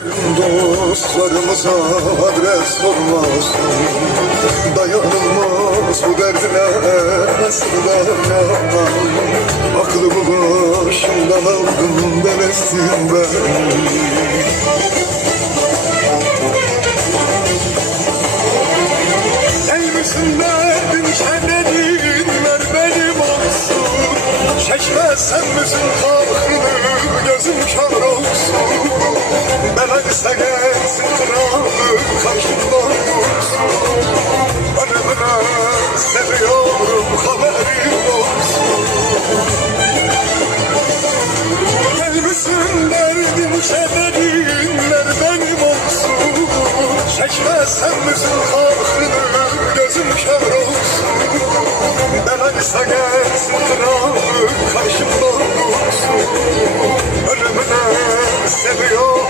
Dostlarımıza adres sormasın, dayanılmaz bu derdine nasıl dayanamam. Aklımı başımdan aldım denesin ben. El misin derdin kendin ver benim olsun. Çekmezsen misin kahrını gözüm kör olsun. Belaysa gelsin kralım karşımdan vursun. Ölümüne seviyorum haberim olsun. Gel misin derdin kederin ver benim olsun. Çekmezsen misin kahrını gözüm kör olsun. Belaysa gelsin kralım karşımdan vursun. Ölümüne seviyorum.